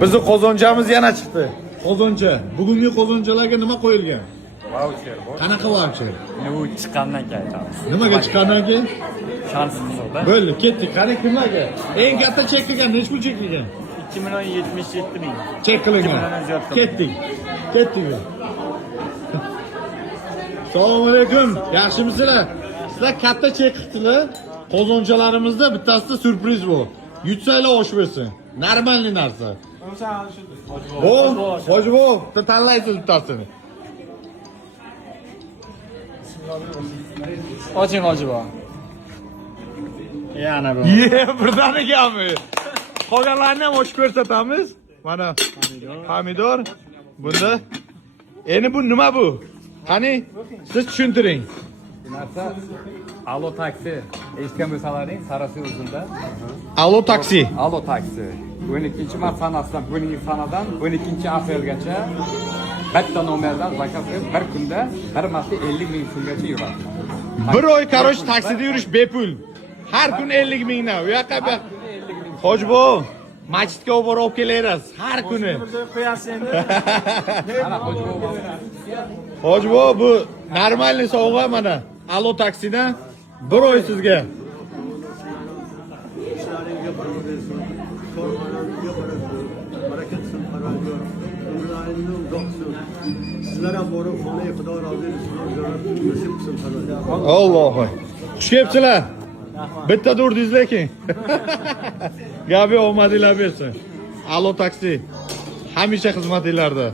Bizni qozonchamiz yana chiqdi. Qozoncha. Bugungi qozonchalarga nima qo'yilgan? Voucher bu. Qanaqa voucher? U chiqqandan keyin aytamiz. Nimaga chiqqandan keyin? Shansi hisobda. Bo'ldi, ketdik. Qani kimlarga? Eng katta chek qilgan, necha pul chek qilgan? 2,77 ming. Chek qilingan. 2 million ziyod qildim. Ketdik. Ketdik. Assalomu alaykum. Yaxshimisizlar? Sizlar katta chek qildinglar. Qozonchalarimizda bittasida syurpriz bu. Yutsanglar osh bersin. Normalniy narsa. Hojibo, tanlaysiz bittasini. Oching hojibo. Yana bu. Birdaniganmi? Qolganlarni ham osh ko'rsatamiz. Mana pomidor. Bunda endi bu nima bu? Qani siz tushuntiring. Narsa Alo taksi. Eshitgan bo'lsalaring, Sarasi uzunda. Alo taksi. Alo taksi. 12-mart sanasidan 12-sanadan 12-aprelgacha bitta nomerdan zakaz qilib bir kunda bir marta 50 ming so'mgacha yuradi. Bir oy karosh taksida yurish bepul. Har kun 50 mingdan. U yoqqa bu. Hojibo, masjidga olib kelaysiz har kuni. Ana hojibo. Hojibo, bu normalniy sovg'a mana. Alo taksidan bir oy sizga. Sizlere borun xonayı Xudo razı olsun. Nasip qilsin Xudo. Allohu. Xush kelibsizlar. Bitta durdingiz lekin. Gabi omadinglar bersin. Alo taksi. Hamisha xizmatinglarda.